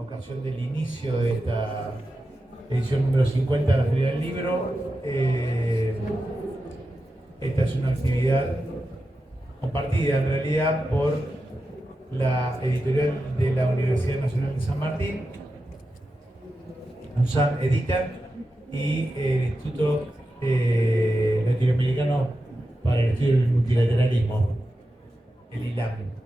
ocasión del inicio de esta edición número 50 de la Feria del Libro. Esta es una actividad compartida en realidad por la editorial de la Universidad Nacional de San Martín, UNSAM Edita, y el Instituto Latinoamericano para el Estudio del Multilateralismo, el ILAM,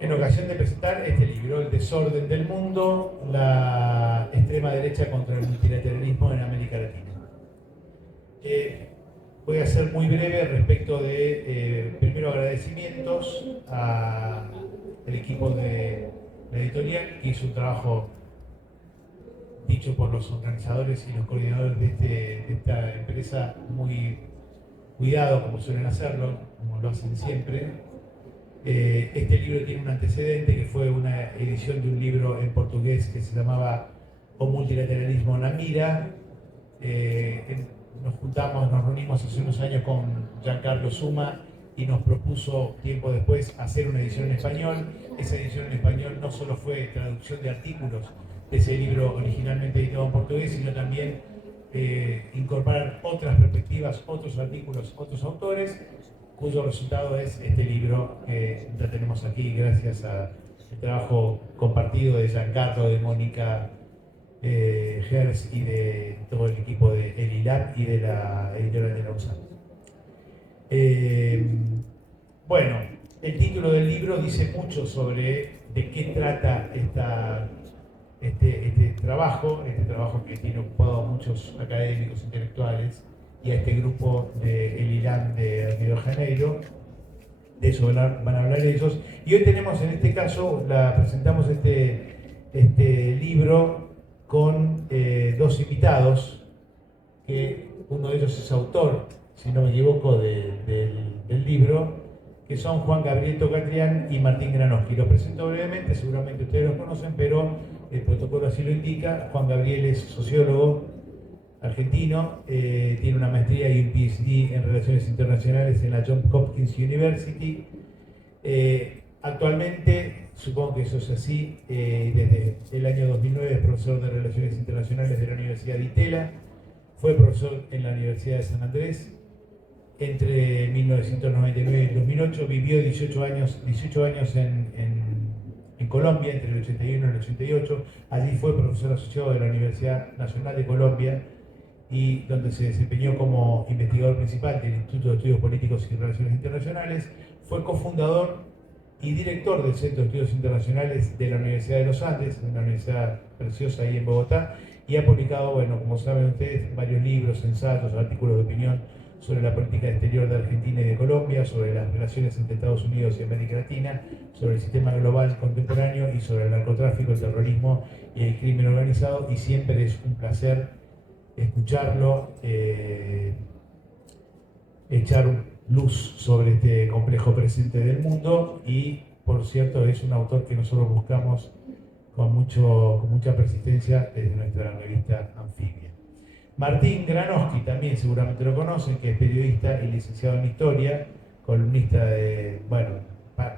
en ocasión de presentar este libro, El desorden del mundo, la extrema derecha contra el multilateralismo en América Latina. Voy a ser muy breve respecto de, primero, agradecimientos al equipo de la editorial, que hizo un trabajo dicho por los organizadores y los coordinadores de esta empresa muy cuidado, como suelen hacerlo, como lo hacen siempre. Este libro tiene un antecedente que fue una edición de un libro en portugués que se llamaba O Multilateralismo na Mira. Nos reunimos hace unos años con Giancarlo Suma y nos propuso tiempo después hacer una edición en español. Esa edición en español no solo fue traducción de artículos de ese libro originalmente editado en portugués, sino también incorporar otras perspectivas, otros artículos, otros autores, cuyo resultado es este libro que ya tenemos aquí gracias al trabajo compartido de Giancarlo, de Mónica Gers y de todo el equipo de El ILAM y de la editorial de la UNSAM. Bueno, el título del libro dice mucho sobre de qué trata este trabajo que tiene ocupado a muchos académicos intelectuales y a este grupo del ILAM de Río de Janeiro. De eso van a hablar ellos. Y hoy tenemos, en este caso, presentamos este libro con dos invitados, que uno de ellos es autor, si no me equivoco, del libro, que son Juan Gabriel Tocatrián y Martín Granowski. Los presento brevemente, seguramente ustedes los conocen, pero el protocolo así lo indica. Juan Gabriel es sociólogo argentino, tiene una maestría y un PhD en Relaciones Internacionales en la Johns Hopkins University. Actualmente, supongo que eso es así, desde el año 2009 es profesor de Relaciones Internacionales de la Universidad de Itela, fue profesor en la Universidad de San Andrés. Entre 1999 y el 2008 vivió 18 años en Colombia, entre el 81 y el 88. Allí fue profesor asociado de la Universidad Nacional de Colombia y donde se desempeñó como investigador principal del Instituto de Estudios Políticos y Relaciones Internacionales. Fue cofundador y director del Centro de Estudios Internacionales de la Universidad de los Andes, una universidad preciosa ahí en Bogotá, y ha publicado, bueno, como saben ustedes, varios libros, ensayos, artículos de opinión sobre la política exterior de Argentina y de Colombia, sobre las relaciones entre Estados Unidos y América Latina, sobre el sistema global contemporáneo y sobre el narcotráfico, el terrorismo y el crimen organizado. Y siempre es un placer escucharlo, echar luz sobre este complejo presente del mundo. Y, por cierto, es un autor que nosotros buscamos con mucha persistencia desde nuestra revista Anfibia. Martín Granowski, también seguramente lo conocen, que es periodista y licenciado en Historia, columnista de,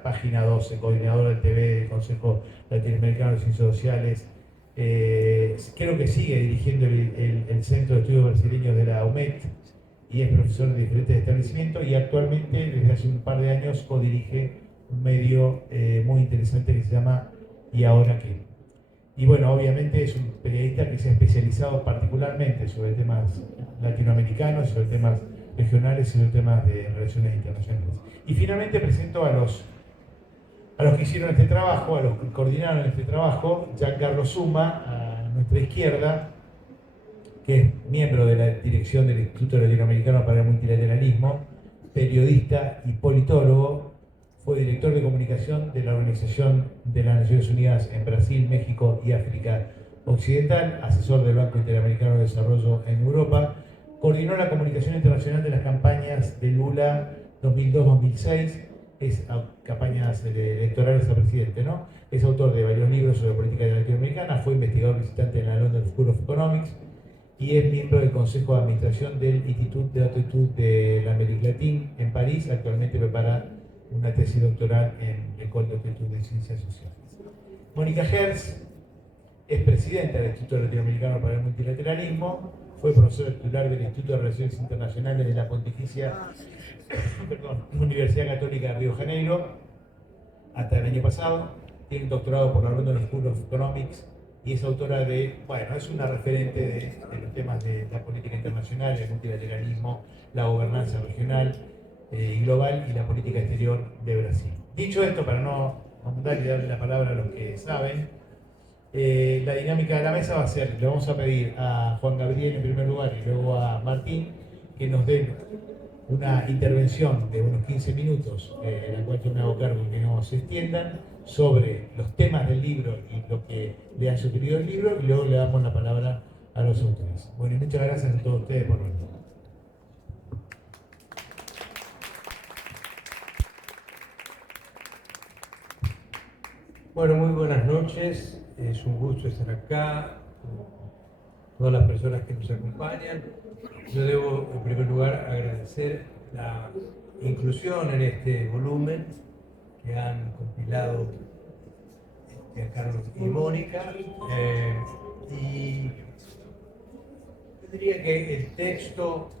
Página 12, coordinador del TV del Consejo Latinoamericano de Ciencias Sociales. Creo que sigue dirigiendo el Centro de Estudios Brasileños de la UMED y es profesor de diferentes establecimientos, y actualmente, desde hace un par de años, codirige un medio muy interesante que se llama ¿Y ahora qué? Y bueno, obviamente es un periodista que se ha especializado particularmente sobre temas latinoamericanos, sobre temas regionales y sobre temas de relaciones internacionales. Y finalmente presento a los que hicieron este trabajo, a los que coordinaron este trabajo. Giancarlo Suma, a nuestra izquierda, que es miembro de la dirección del Instituto Latinoamericano para el Multilateralismo, periodista y politólogo. Fue director de comunicación de la Organización de las Naciones Unidas en Brasil, México y África Occidental, asesor del Banco Interamericano de Desarrollo en Europa. Coordinó la comunicación internacional de las campañas de Lula 2002-2006, campañas electorales a presidente, ¿no? Es autor de varios libros sobre política latinoamericana, fue investigador visitante en la London School of Economics y es miembro del Consejo de Administración del Institut d'Attitude de l'Amérique Latine en París. Actualmente prepara una tesis doctoral en École d'Attitude de Ciencias Sociales. Mónica Gers es presidente del Instituto Latinoamericano para el Multilateralismo, fue profesor titular del Instituto de Relaciones Internacionales de la Pontificia Universidad Católica de Río de Janeiro hasta el año pasado, tiene un doctorado por la London School of Economics y es autora de, bueno, es una referente de los temas de la política internacional, el multilateralismo, la gobernanza regional y global y la política exterior de Brasil. Dicho esto, para no abundar y darle la palabra a los que saben, la dinámica de la mesa va a ser, le vamos a pedir a Juan Gabriel en primer lugar y luego a Martín que nos den una intervención de unos 15 minutos, en la cual yo me hago cargo que no se extiendan, sobre los temas del libro y lo que le ha sugerido el libro, y luego le damos la palabra a los autores. Bueno, y muchas gracias a todos ustedes por venir. Bueno, muy buenas noches. Es un gusto estar acá con todas las personas que nos acompañan. Yo debo, en primer lugar, agradecer la inclusión en este volumen que han compilado a Carlos y Mónica. Y yo diría que el texto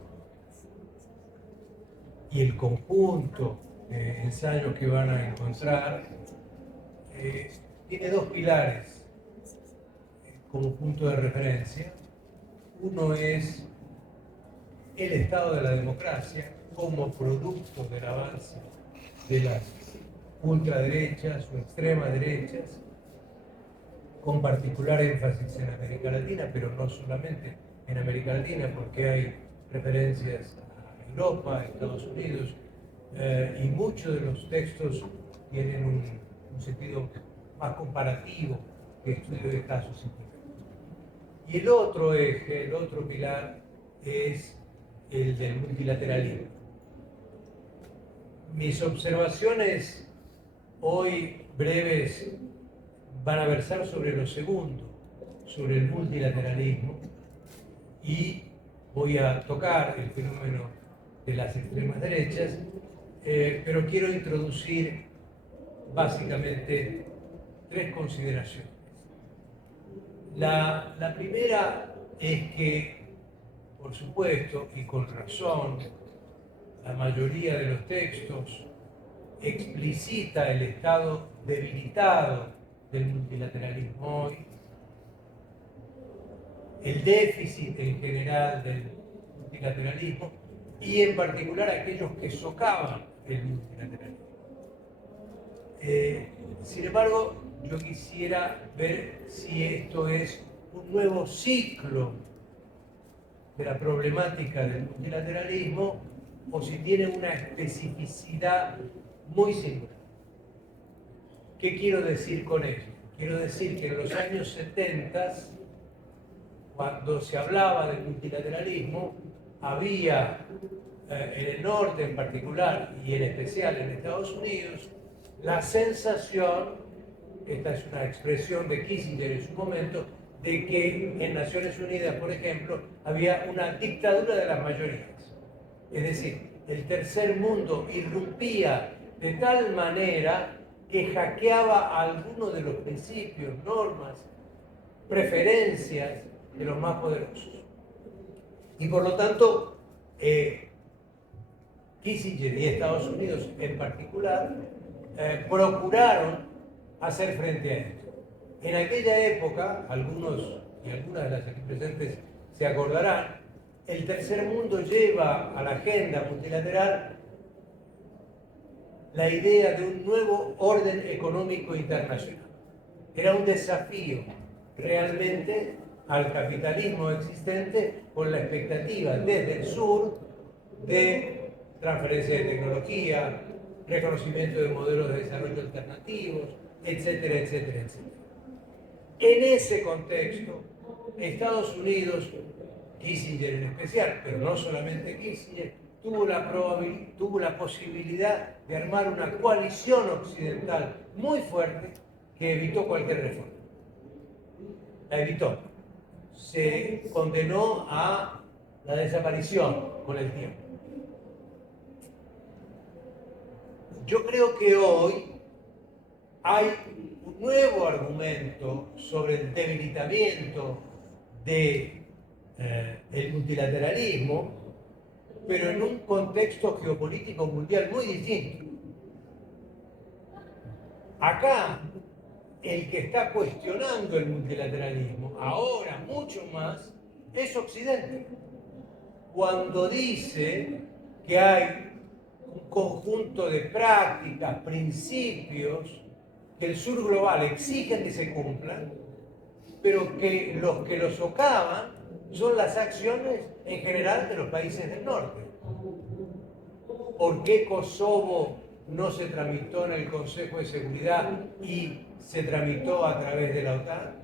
y el conjunto de ensayos que van a encontrar tiene dos pilares como punto de referencia. Uno es el estado de la democracia como producto del avance de las ultraderechas o extremas derechas, con particular énfasis en América Latina, pero no solamente en América Latina, porque hay referencias a Europa, a Estados Unidos, y muchos de los textos tienen un sentido más comparativo que estudio de casos simplemente. Y el otro eje, el otro pilar, es el del multilateralismo. Mis observaciones hoy breves van a versar sobre lo segundo, sobre el multilateralismo, y voy a tocar el fenómeno de las extremas derechas, pero quiero introducir básicamente tres consideraciones. La primera es que, por supuesto, y con razón, la mayoría de los textos explicita el estado debilitado del multilateralismo hoy, el déficit en general del multilateralismo y en particular aquellos que socavan el multilateralismo. Sin embargo, yo quisiera ver si esto es un nuevo ciclo de la problemática del multilateralismo o si tiene una especificidad muy singular. ¿Qué quiero decir con esto? Quiero decir que en los años 70, cuando se hablaba del multilateralismo, había en el norte en particular y en especial en Estados Unidos, la sensación, esta es una expresión de Kissinger en su momento, de que en Naciones Unidas, por ejemplo, había una dictadura de las mayorías. Es decir, el tercer mundo irrumpía de tal manera que hackeaba algunos de los principios, normas, preferencias de los más poderosos. Y por lo tanto, Kissinger y Estados Unidos en particular procuraron hacer frente a esto. En aquella época, algunos y algunas de las aquí presentes se acordarán, el tercer mundo lleva a la agenda multilateral la idea de un nuevo orden económico internacional. Era un desafío realmente al capitalismo existente con la expectativa desde el sur de transferencia de tecnología, reconocimiento de modelos de desarrollo alternativos, etcétera, etcétera, etcétera. En ese contexto, Estados Unidos, Kissinger en especial, pero no solamente Kissinger, tuvo la posibilidad de armar una coalición occidental muy fuerte que evitó cualquier reforma. La evitó. Se condenó a la desaparición con el tiempo. Yo creo que hoy hay un nuevo argumento sobre el debilitamiento del multilateralismo, pero en un contexto geopolítico mundial muy distinto. Acá, el que está cuestionando el multilateralismo, ahora mucho más, es Occidente. Cuando dice que hay un conjunto de prácticas, principios, que el sur global exige que se cumplan, pero que los socavan son las acciones en general de los países del norte. ¿Por qué Kosovo no se tramitó en el Consejo de Seguridad y se tramitó a través de la OTAN?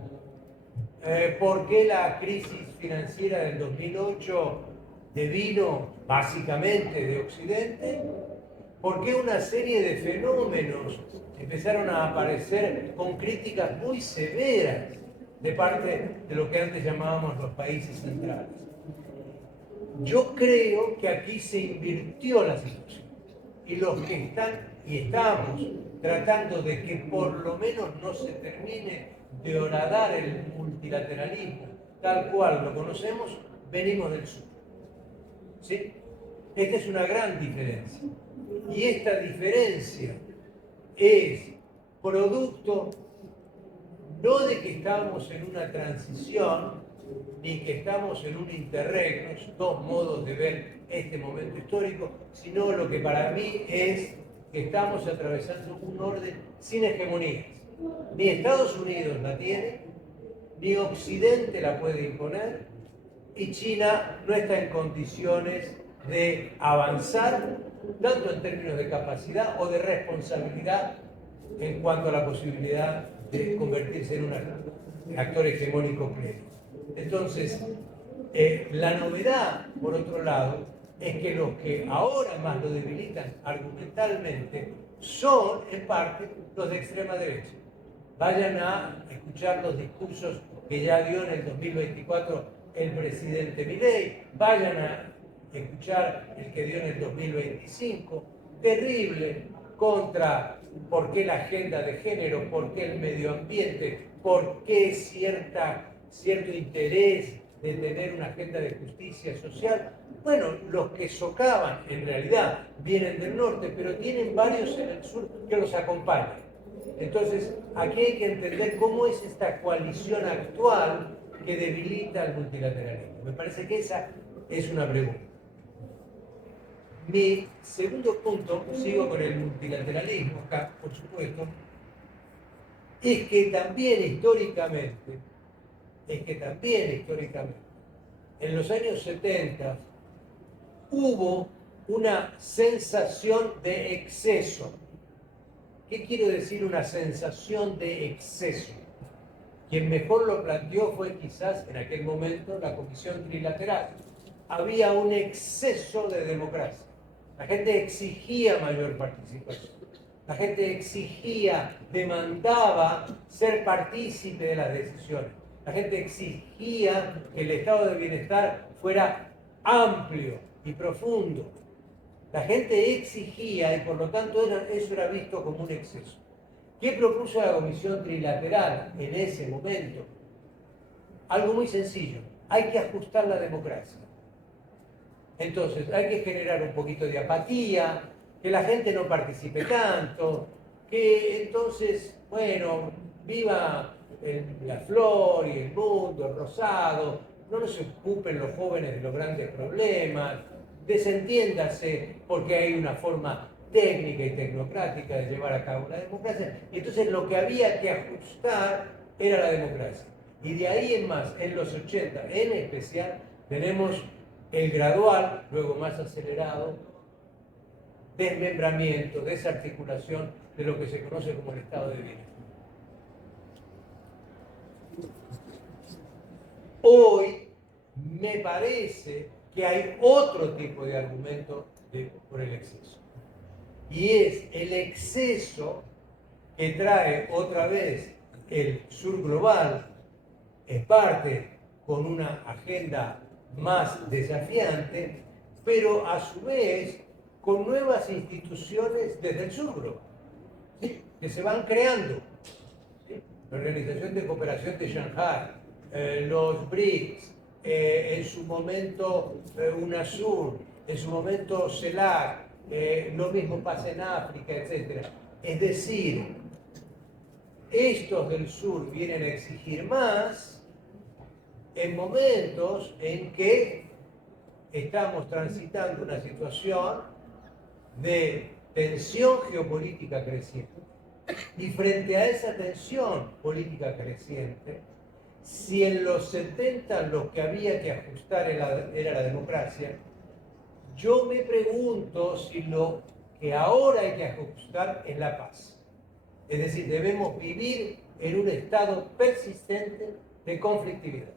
¿Por qué la crisis financiera del 2008 devino básicamente de Occidente? ¿Por qué una serie de fenómenos empezaron a aparecer con críticas muy severas de parte de lo que antes llamábamos los países centrales? Yo creo que aquí se invirtió la situación y los que están y estamos tratando de que por lo menos no se termine de horadar el multilateralismo tal cual lo conocemos, venimos del sur. ¿Sí? Esta es una gran diferencia. Y esta diferencia es producto no de que estamos en una transición, ni que estamos en un interregno, dos modos de ver este momento histórico, sino lo que para mí es que estamos atravesando un orden sin hegemonías. Ni Estados Unidos la tiene, ni Occidente la puede imponer, y China no está en condiciones de avanzar, tanto en términos de capacidad o de responsabilidad, en cuanto a la posibilidad de convertirse en un actor hegemónico pleno. Entonces, la novedad, por otro lado, es que los que ahora más lo debilitan argumentalmente son, en parte, los de extrema derecha. Vayan a escuchar los discursos que ya dio en el 2024 el presidente Milei, vayan a escuchar el que dio en el 2025, terrible, contra por qué la agenda de género, por qué el medio ambiente, por qué cierto interés de tener una agenda de justicia social. Bueno, los que socavan en realidad vienen del norte, pero tienen varios en el sur que los acompañan. Entonces, aquí hay que entender cómo es esta coalición actual que debilita el multilateralismo. Me parece que esa es una pregunta. Mi segundo punto, sigo con el multilateralismo acá, por supuesto, es que también históricamente, en los años 70 hubo una sensación de exceso. ¿Qué quiero decir una sensación de exceso? Quien mejor lo planteó fue quizás en aquel momento la Comisión Trilateral. Había un exceso de democracia. La gente exigía mayor participación. La gente exigía, demandaba ser partícipe de las decisiones. La gente exigía que el estado de bienestar fuera amplio y profundo. La gente exigía y por lo tanto eso era visto como un exceso. ¿Qué propuso la Comisión Trilateral en ese momento? Algo muy sencillo. Hay que ajustar la democracia. Entonces, hay que generar un poquito de apatía, que la gente no participe tanto, que entonces, bueno, viva la flor y el mundo, el rosado, no nos ocupen los jóvenes de los grandes problemas, desentiéndase porque hay una forma técnica y tecnocrática de llevar a cabo la democracia. Y entonces lo que había que ajustar era la democracia. Y de ahí en más, en los 80 en especial, tenemos el gradual, luego más acelerado, desmembramiento, desarticulación de lo que se conoce como el estado de bienestar. Hoy me parece que hay otro tipo de argumento por el exceso. Y es el exceso que trae otra vez el sur global, en parte con una agenda más desafiante, pero a su vez con nuevas instituciones desde el sur global. ¿Sí? que se van creando. ¿Sí? La Organización de Cooperación de Shanghái, los BRICS, en su momento UNASUR, en su momento CELAC, lo mismo pasa en África, etc. Es decir, estos del sur vienen a exigir más en momentos en que estamos transitando una situación de tensión geopolítica creciente. Y frente a esa tensión política creciente, si en los 70 lo que había que ajustar era la democracia, yo me pregunto si lo que ahora hay que ajustar es la paz. Es decir, debemos vivir en un estado persistente de conflictividad.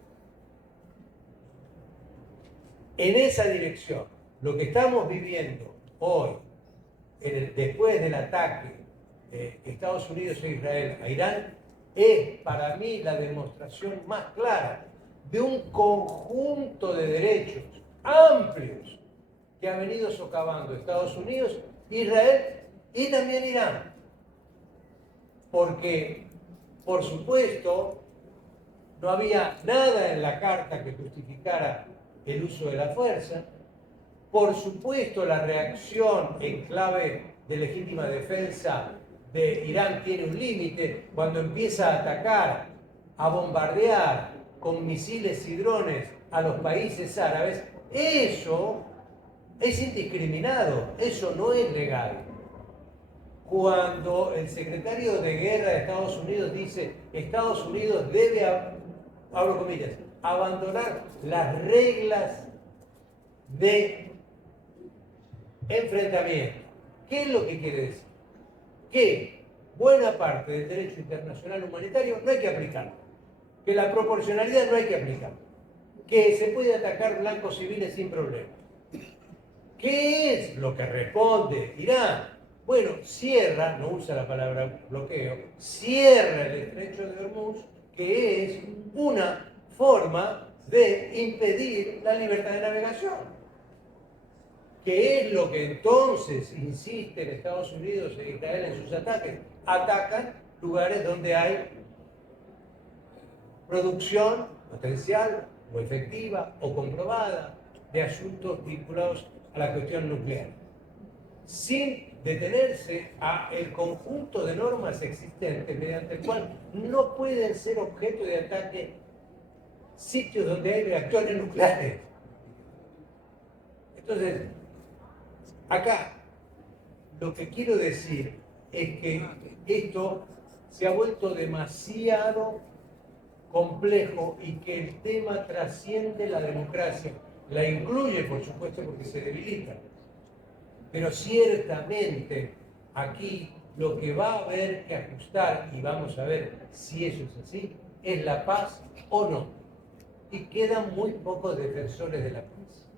En esa dirección, lo que estamos viviendo hoy, después del ataque de Estados Unidos e Israel a Irán, es para mí la demostración más clara de un conjunto de derechos amplios que ha venido socavando Estados Unidos, Israel y también Irán. Porque, por supuesto, no había nada en la carta que justificara el uso de la fuerza. Por supuesto, la reacción en clave de legítima defensa de Irán tiene un límite cuando empieza a atacar, a bombardear con misiles y drones a los países árabes. Eso es indiscriminado, eso no es legal. Cuando el secretario de Guerra de Estados Unidos dice Estados Unidos debe, abro comillas, abandonar las reglas de enfrentamiento. ¿Qué es lo que quiere decir? Que buena parte del derecho internacional humanitario no hay que aplicarlo, que la proporcionalidad no hay que aplicarlo, que se puede atacar blancos civiles sin problema. ¿Qué es lo que responde Irán? Bueno, cierra, no usa la palabra bloqueo, cierra el estrecho de Hormuz, que es una forma de impedir la libertad de navegación. ¿Qué es lo que entonces insisten Estados Unidos e Israel en sus ataques? Atacan lugares donde hay producción potencial o efectiva o comprobada de asuntos vinculados a la cuestión nuclear, sin detenerse a el conjunto de normas existentes mediante el cual no pueden ser objeto de ataque sitios donde hay reactores nucleares. Entonces, acá lo que quiero decir es que esto se ha vuelto demasiado complejo y que el tema trasciende la democracia. La incluye, por supuesto, porque se debilita. Pero ciertamente aquí lo que va a haber que ajustar, y vamos a ver si eso es así, es la paz o no. Y quedan muy pocos defensores de la paz.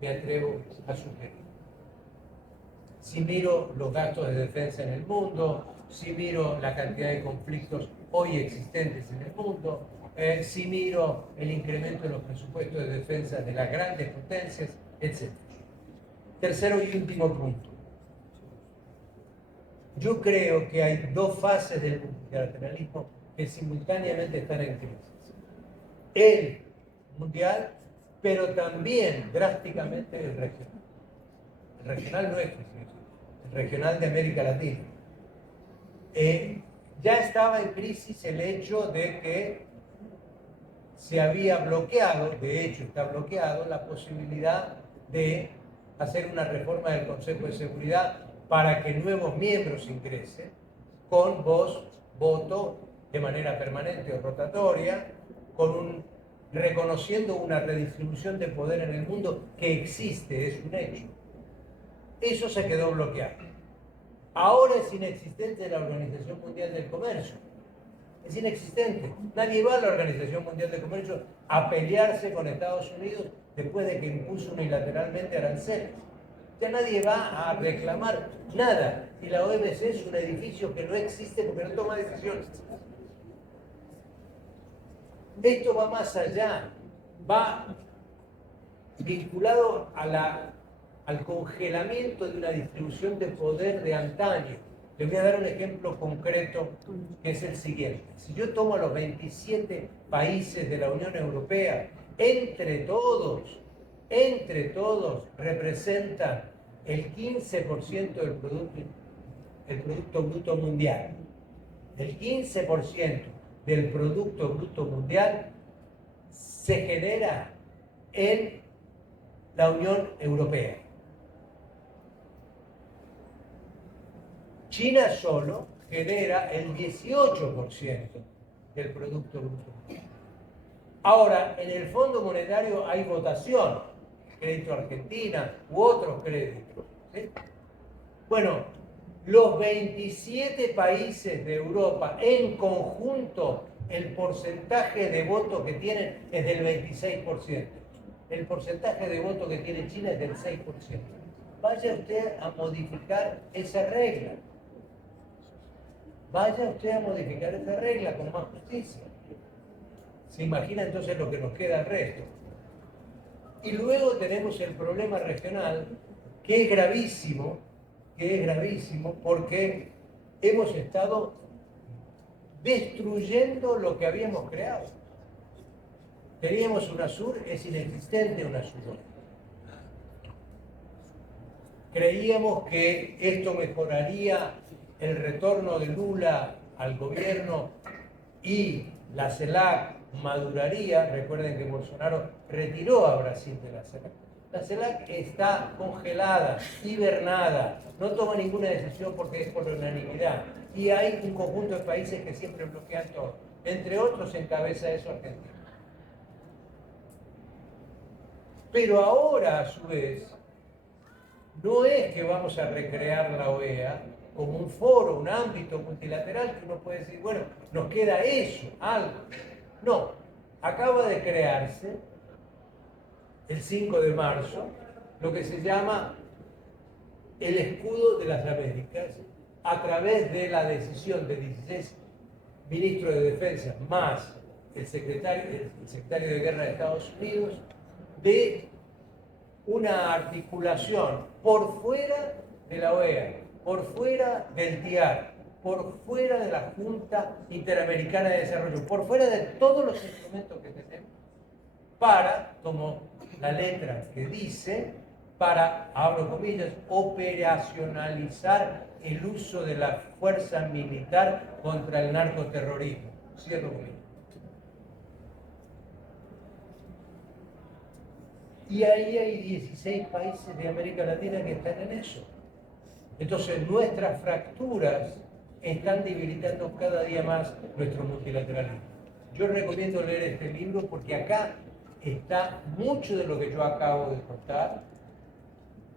Me atrevo a sugerir. Si miro los gastos de defensa en el mundo, si miro la cantidad de conflictos hoy existentes en el mundo, si miro el incremento de los presupuestos de defensa de las grandes potencias, etc. Tercero y último punto. Yo creo que hay dos fases del multilateralismo que simultáneamente están en crisis. El mundial, pero también drásticamente el regional. El regional nuestro, el regional de América Latina. Ya estaba en crisis el hecho de que se había bloqueado, de hecho está bloqueado, la posibilidad de hacer una reforma del Consejo de Seguridad para que nuevos miembros ingresen con voz, voto de manera permanente o rotatoria, reconociendo una redistribución de poder en el mundo que existe, es un hecho. Eso se quedó bloqueado. Ahora es inexistente la Organización Mundial del Comercio. Es inexistente. Nadie va a la Organización Mundial del Comercio a pelearse con Estados Unidos después de que impuso unilateralmente aranceles. Ya nadie va a reclamar nada. Y la OMC es un edificio que no existe porque no toma decisiones. Esto va más allá. Va vinculado al congelamiento de una distribución de poder de antaño, Les voy a dar un ejemplo concreto que es el siguiente. Si yo tomo a los 27 países de la Unión Europea, entre todos representan el 15% del Producto Bruto Mundial. El 15% del Producto Bruto Mundial se genera en la Unión Europea. China solo genera el 18% del Producto Bruto Mundial. Ahora, en el Fondo Monetario hay votación, crédito Argentina u otros créditos, ¿sí? Bueno, los 27 países de Europa en conjunto, el porcentaje de votos que tienen es del 26%. El porcentaje de votos que tiene China es del 6%. Vaya usted a modificar esa regla. Vaya usted a modificar esa regla con más justicia. Se imagina entonces lo que nos queda al resto. Y luego tenemos el problema regional, que es gravísimo porque hemos estado destruyendo lo que habíamos creado. Teníamos UNASUR, es inexistente UNASUR. Creíamos que esto mejoraría el retorno de Lula al gobierno y la CELAC maduraría. Recuerden que Bolsonaro retiró a Brasil de la CELAC. La CELAC está congelada, hibernada, no toma ninguna decisión porque es por unanimidad. Y hay un conjunto de países que siempre bloquean todo. Entre otros encabeza eso Argentina. Pero ahora, a su vez, no es que vamos a recrear la OEA como un foro, un ámbito multilateral que uno puede decir, bueno, nos queda eso, algo. No, acaba de crearse el 5 de marzo lo que se llama el Escudo de las Américas, a través de la decisión de 16 ministros de Defensa más el secretario de Guerra de Estados Unidos, de una articulación por fuera de la OEA, por fuera del TIAR, por fuera de la Junta Interamericana de Desarrollo, por fuera de todos los instrumentos que tenemos, para, como la letra que dice, para, abro comillas, operacionalizar el uso de la fuerza militar contra el narcoterrorismo. Cierro comillas. Y ahí hay 16 países de América Latina que están en eso. Entonces nuestras fracturas están debilitando cada día más nuestro multilateralismo. Yo recomiendo leer este libro porque acá está mucho de lo que yo acabo de contar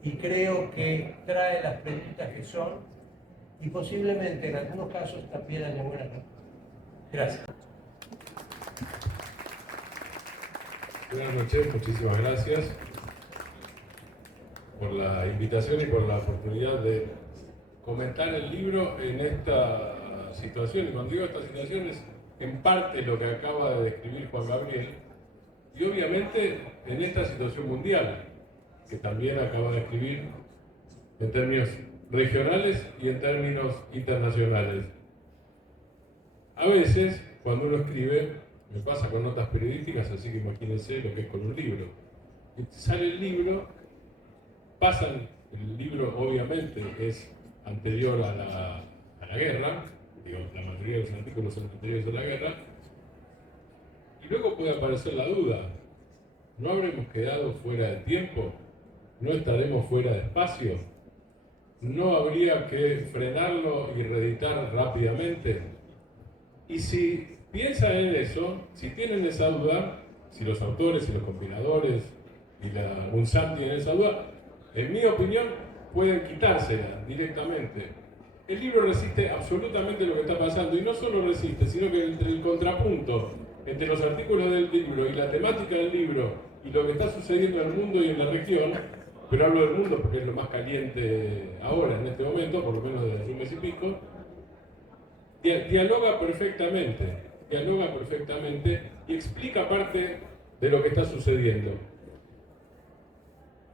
y creo que trae las preguntas que son y posiblemente en algunos casos también haya buenas respuestas. Gracias. Buenas noches, muchísimas gracias por la invitación y por la oportunidad de comentar el libro en esta situación. Y cuando digo esta situación es en parte lo que acaba de describir Juan Gabriel y obviamente en esta situación mundial que también acaba de describir en términos regionales y en términos internacionales. A veces, cuando uno escribe, me pasa con notas periodísticas, así que imagínense lo que es con un libro. Y sale el libro, el libro obviamente es anterior a la guerra, digo, la mayoría de los artículos son anteriores a la guerra, y luego puede aparecer la duda, ¿no habremos quedado fuera de tiempo? ¿No estaremos fuera de espacio? ¿No habría que frenarlo y reeditar rápidamente? Y si piensan en eso, si tienen esa duda, si los autores y los compiladores y la UNSAM tienen esa duda, en mi opinión pueden quitársela directamente. El libro resiste absolutamente lo que está pasando y no solo resiste, sino que entre el contrapunto entre los artículos del libro y la temática del libro y lo que está sucediendo en el mundo y en la región, pero hablo del mundo porque es lo más caliente ahora, en este momento, por lo menos desde hace un mes y pico, dialoga perfectamente y explica parte de lo que está sucediendo.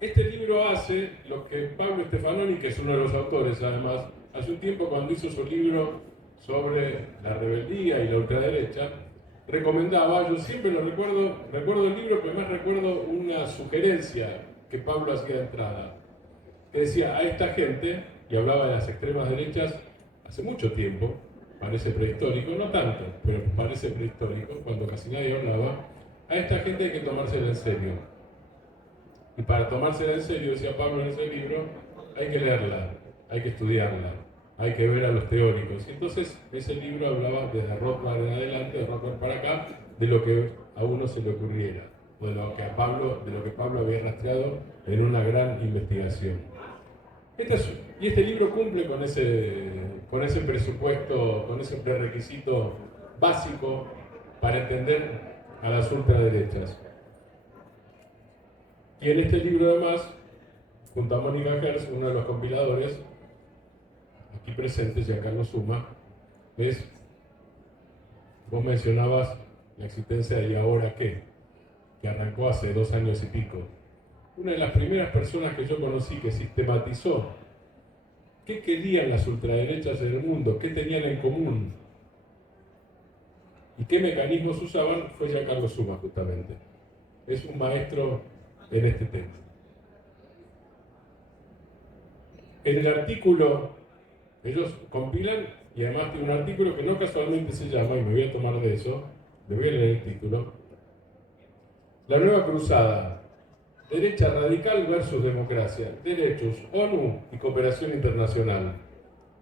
Este libro hace lo que Pablo Stefanoni, que es uno de los autores además, hace un tiempo cuando hizo su libro sobre la rebeldía y la ultraderecha, recomendaba, yo siempre lo recuerdo el libro, pero además recuerdo una sugerencia que Pablo hacía de entrada, que decía a esta gente, y hablaba de las extremas derechas hace mucho tiempo, parece prehistórico, no tanto, pero parece prehistórico, cuando casi nadie hablaba, a esta gente hay que tomársela en serio. Y para tomársela en serio, decía Pablo en ese libro, hay que leerla, hay que estudiarla, hay que ver a los teóricos. Y entonces ese libro hablaba desde Rothbard en adelante, de Rothbard para acá, de lo que a uno se le ocurriera, o de lo que Pablo había rastreado en una gran investigación. Y este libro cumple con ese presupuesto, con ese prerequisito básico para entender a las ultraderechas. Y en este libro además, junto a Mónica Herz, uno de los compiladores, aquí presente, Giancarlo Suma, vos mencionabas la existencia de ¿Y ahora qué?, que arrancó hace 2 años y pico. Una de las primeras personas que yo conocí que sistematizó qué querían las ultraderechas en el mundo, qué tenían en común y qué mecanismos usaban fue Giancarlo Suma, justamente. Es un maestro en este tema. En el artículo, ellos compilan y además tiene un artículo que no casualmente se llama, y me voy a tomar de eso, le voy a leer el título: La nueva cruzada, derecha radical versus democracia, derechos, ONU y cooperación internacional.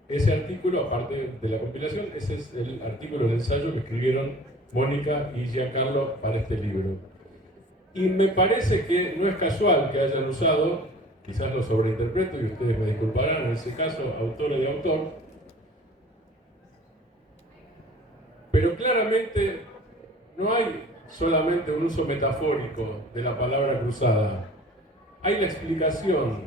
Ese artículo, aparte de la compilación, ese es el artículo, el ensayo que escribieron Mónica y Giancarlo para este libro. Y me parece que no es casual que hayan usado, quizás lo sobreinterpreto y ustedes me disculparán, en ese caso, autor de autor, pero claramente no hay solamente un uso metafórico de la palabra cruzada. Hay la explicación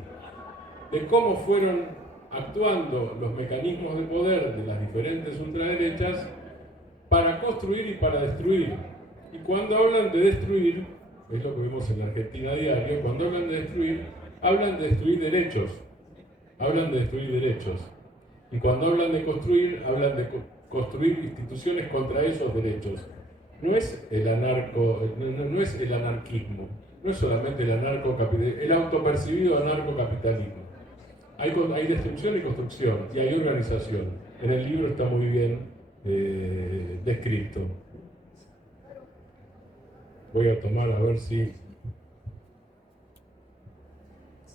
de cómo fueron actuando los mecanismos de poder de las diferentes ultraderechas para construir y para destruir. Y cuando hablan de destruir, es lo que vemos en la Argentina a diario, cuando hablan de destruir derechos. Hablan de destruir derechos. Y cuando hablan de hablan de construir instituciones contra esos derechos. No es el anarquismo, no es solamente el autopercibido anarcocapitalismo. Hay destrucción y construcción, y hay organización. En el libro está muy bien descrito. Voy a tomar a ver si...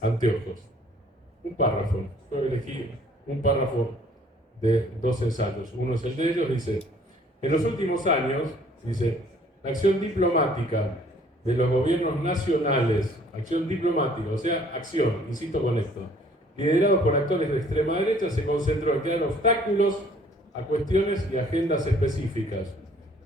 Anteojos. Un párrafo. Yo elegí un párrafo de 2 ensayos. Uno es el de ellos, dice: en los últimos años, dice, la acción diplomática de los gobiernos nacionales, acción diplomática, o sea, acción, insisto con esto, liderados por actores de extrema derecha, se concentró en crear obstáculos a cuestiones y agendas específicas,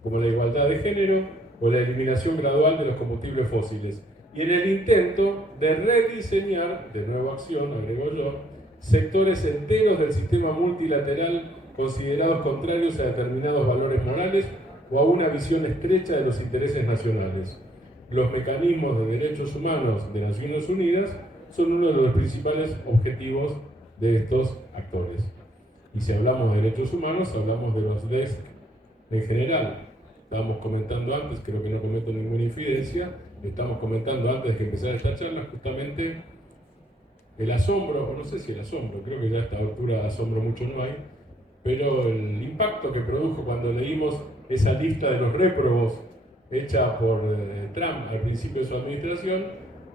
como la igualdad de género o la eliminación gradual de los combustibles fósiles, y en el intento de rediseñar, de nueva acción, agrego yo, sectores enteros del sistema multilateral considerados contrarios a determinados valores morales o a una visión estrecha de los intereses nacionales. Los mecanismos de derechos humanos de Naciones Unidas son uno de los principales objetivos de estos actores. Y si hablamos de derechos humanos, hablamos de los DESC en general. Estábamos comentando antes, creo que no cometo ninguna infidencia, estamos comentando antes de que empezara esta charla justamente el asombro, o no sé si el asombro, creo que ya a esta altura de asombro mucho no hay, pero el impacto que produjo cuando leímos esa lista de los réprobos hecha por Trump al principio de su administración,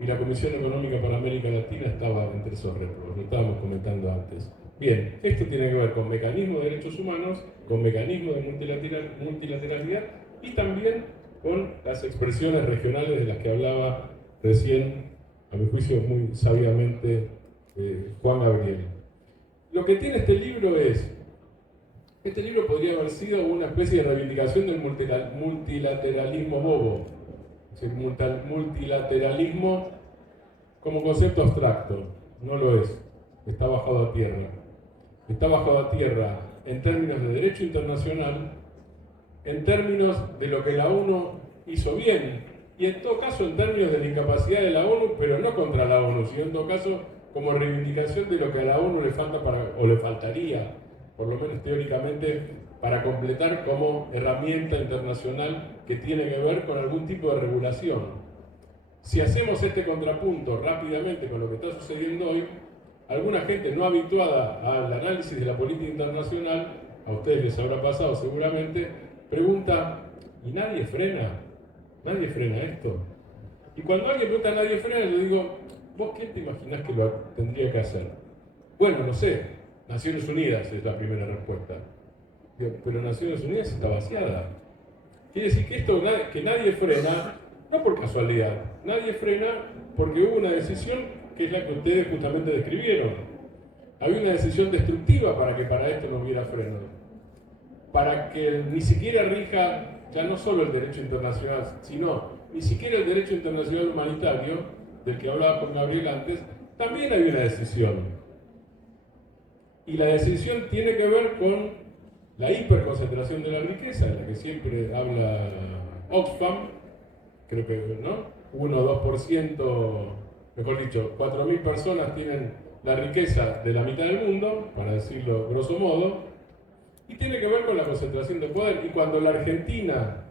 y la Comisión Económica para América Latina estaba entre esos réprobos, lo estábamos comentando antes. Bien, esto tiene que ver con mecanismos de derechos humanos, con mecanismos de multilateralidad y también con las expresiones regionales de las que hablaba recién, a mi juicio muy sabiamente, Juan Gabriel. Lo que tiene este libro podría haber sido una especie de reivindicación del multilateralismo bobo, es decir, multilateralismo como concepto abstracto, no lo es, está bajado a tierra. Está bajado a tierra en términos de derecho internacional, en términos de lo que la ONU hizo bien, y en todo caso en términos de la incapacidad de la ONU, pero no contra la ONU, sino en todo caso como reivindicación de lo que a la ONU le falta o le faltaría, por lo menos teóricamente, para completar como herramienta internacional que tiene que ver con algún tipo de regulación. Si hacemos este contrapunto rápidamente con lo que está sucediendo hoy, alguna gente no habituada al análisis de la política internacional, a ustedes les habrá pasado seguramente, pregunta, ¿y nadie frena? ¿Nadie frena esto? Y cuando alguien pregunta nadie frena, yo digo, ¿vos qué te imaginás que lo tendría que hacer? Bueno, no sé, Naciones Unidas es la primera respuesta. Digo, pero Naciones Unidas está vaciada. Quiere decir que esto, que nadie frena, no por casualidad, nadie frena porque hubo una decisión que es la que ustedes justamente describieron. Había una decisión destructiva para que para esto no hubiera freno. Para que ni siquiera rija ya no solo el derecho internacional, sino ni siquiera el derecho internacional humanitario, del que hablaba con Gabriel antes, también hay una decisión. Y la decisión tiene que ver con la hiperconcentración de la riqueza, de la que siempre habla Oxfam, creo que, ¿no? 1 o 2%, mejor dicho, 4.000 personas tienen la riqueza de la mitad del mundo, para decirlo grosso modo, y tiene que ver con la concentración de poder. Y cuando la Argentina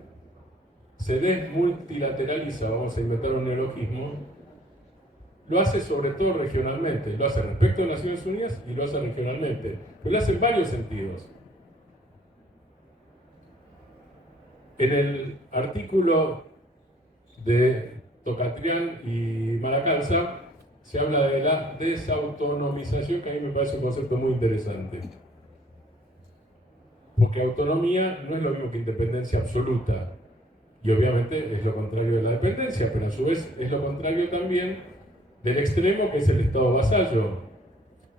se desmultilateraliza, vamos a inventar un neologismo, lo hace sobre todo regionalmente, lo hace respecto a Naciones Unidas y lo hace regionalmente, pero lo hace en varios sentidos. En el artículo de Tocatrián y Malacalza se habla de la desautonomización, que a mí me parece un concepto muy interesante. Porque autonomía no es lo mismo que independencia absoluta. Y obviamente es lo contrario de la dependencia, pero a su vez es lo contrario también del extremo que es el Estado vasallo.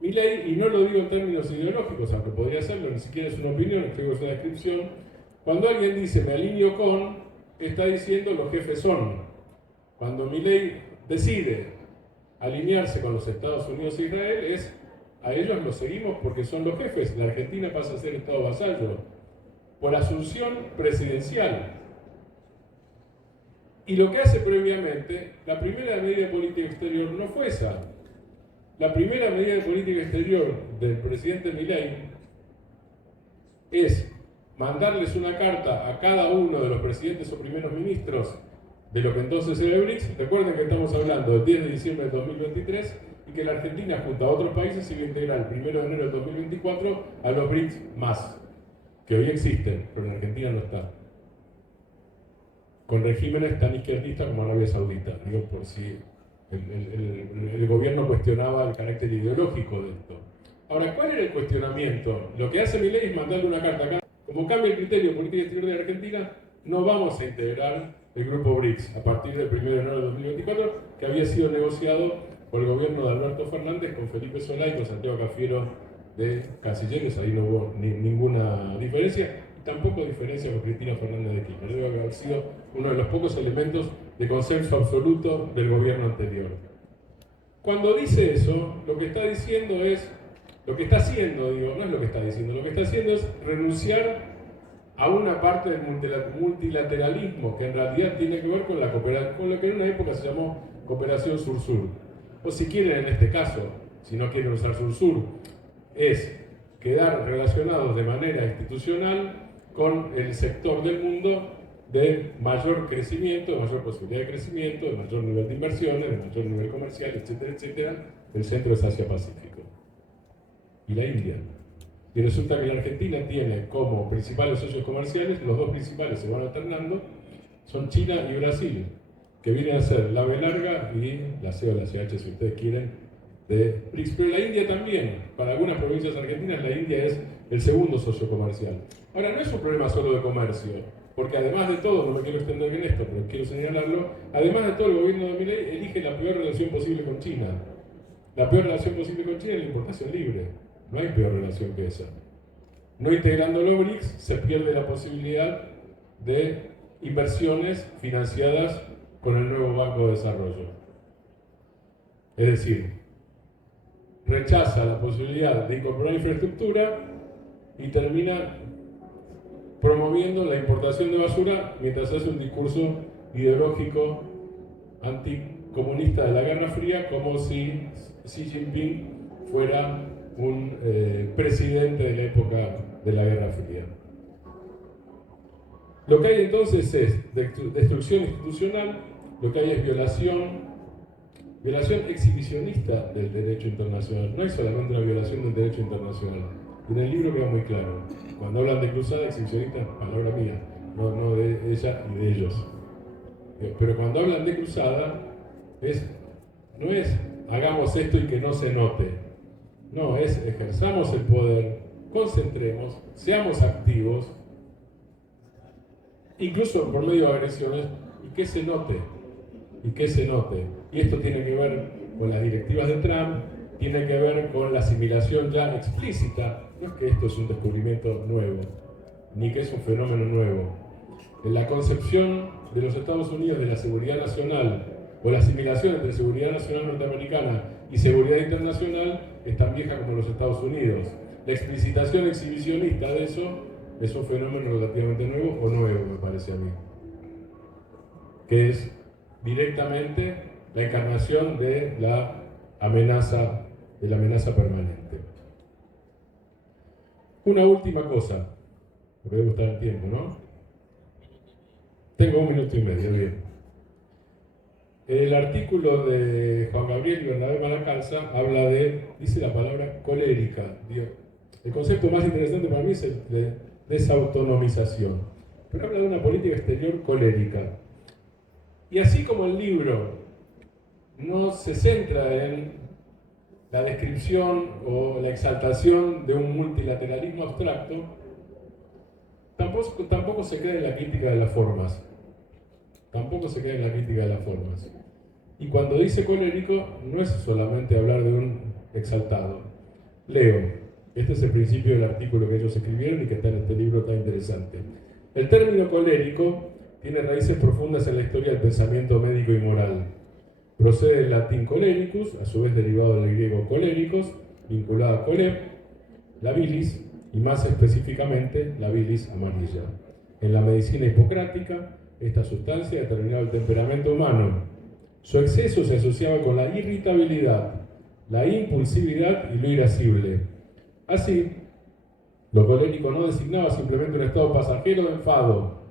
Milei, y no lo digo en términos ideológicos, aunque podría serlo, ni siquiera es una opinión, escribo es una descripción, cuando alguien dice me alineo con, está diciendo los jefes son. Cuando Milei decide alinearse con los Estados Unidos e Israel, es a ellos los seguimos porque son los jefes. La Argentina pasa a ser Estado vasallo por asunción presidencial. Y lo que hace previamente, la primera medida de política exterior no fue esa. La primera medida de política exterior del presidente Milei es mandarles una carta a cada uno de los presidentes o primeros ministros de lo que entonces era el BRICS. Recuerden que estamos hablando del 10 de diciembre de 2023 y que la Argentina, junto a otros países, se iba a integrar el 1 de enero de 2024 a los BRICS más, que hoy existen, pero en Argentina no está. Con regímenes tan izquierdistas como Arabia Saudita, digo, por si el gobierno cuestionaba el carácter ideológico de esto. Ahora, ¿cuál era el cuestionamiento? Lo que hace Milei es mandarle una carta acá. Como cambia el criterio de política exterior de Argentina, no vamos a integrar el grupo BRICS a partir del 1 de enero de 2024, que había sido negociado por el gobierno de Alberto Fernández con Felipe Solá y con Santiago Cafiero de Cancilleres. Ahí no hubo ninguna diferencia. Tampoco diferencia con Cristina Fernández de Kirchner. Debe haber sido uno de los pocos elementos de consenso absoluto del gobierno anterior. Cuando dice eso, lo que está diciendo es, lo que está haciendo, digo, no es lo que está diciendo, lo que está haciendo es renunciar a una parte del multilateralismo que en realidad tiene que ver con la cooperación, con lo que en una época se llamó cooperación sur-sur. O si quieren, en este caso, si no quieren usar sur-sur, es quedar relacionados de manera institucional con el sector del mundo de mayor crecimiento, de mayor posibilidad de crecimiento, de mayor nivel de inversiones, de mayor nivel comercial, etcétera, etcétera, del centro es Asia-Pacífico. Y la India. Y resulta que la Argentina tiene como principales socios comerciales, los dos principales se van alternando, son China y Brasil, que vienen a ser la B larga y la C o la CH, si ustedes quieren, de BRICS. Pero la India también, para algunas provincias argentinas, la India es el segundo socio comercial. Ahora, no es un problema solo de comercio, porque además de todo, no me quiero extender en esto, pero quiero señalarlo, además de todo, el gobierno de Milei elige la peor relación posible con China. La peor relación posible con China es la importación libre. No hay peor relación que esa. No integrando los BRICS, se pierde la posibilidad de inversiones financiadas con el nuevo Banco de Desarrollo. Es decir, rechaza la posibilidad de incorporar infraestructura y termina promoviendo la importación de basura mientras hace un discurso ideológico comunista de la Guerra Fría, como si Xi Jinping fuera un presidente de la época de la Guerra Fría. Lo que hay entonces es destrucción institucional, lo que hay es violación exhibicionista del derecho internacional. No hay solamente una violación del derecho internacional. En el libro queda muy claro. Cuando hablan de cruzada, exhibicionista, palabra mía, no de ella y de ellos. Pero cuando hablan de cruzada, no es hagamos esto y que no se note. No, es ejerzamos el poder, concentremos, seamos activos, incluso por medio de agresiones, y que se note. Y esto tiene que ver con las directivas de Trump, tiene que ver con la asimilación ya explícita. No es que esto es un descubrimiento nuevo, ni que es un fenómeno nuevo. En la concepción de los Estados Unidos de la seguridad nacional, o la asimilación entre seguridad nacional norteamericana y seguridad internacional, es tan vieja como los Estados Unidos. La explicitación exhibicionista de eso es un fenómeno relativamente nuevo, me parece a mí. Que es directamente la encarnación de la amenaza permanente. Una última cosa, porque debe gustar el tiempo, ¿no? Tengo 1 minuto y medio, bien. El artículo de Juan Gabriel y Bernabé Malacalza habla dice la palabra colérica. El concepto más interesante para mí es el de desautonomización. Pero habla de una política exterior colérica. Y así como el libro no se centra en la descripción o la exaltación de un multilateralismo abstracto, tampoco se queda en la crítica de las formas. Y cuando dice colérico, no es solamente hablar de un exaltado. Leo, este es el principio del artículo que ellos escribieron y que está en este libro tan interesante. El término colérico tiene raíces profundas en la historia del pensamiento médico y moral. Procede del latín colericus, a su vez derivado del griego coléricos, vinculado a colep, la bilis, y más específicamente la bilis amarilla. En la medicina hipocrática, esta sustancia determinaba el temperamento humano. Su exceso se asociaba con la irritabilidad, la impulsividad y lo irascible. Así, lo colérico no designaba simplemente un estado pasajero de enfado,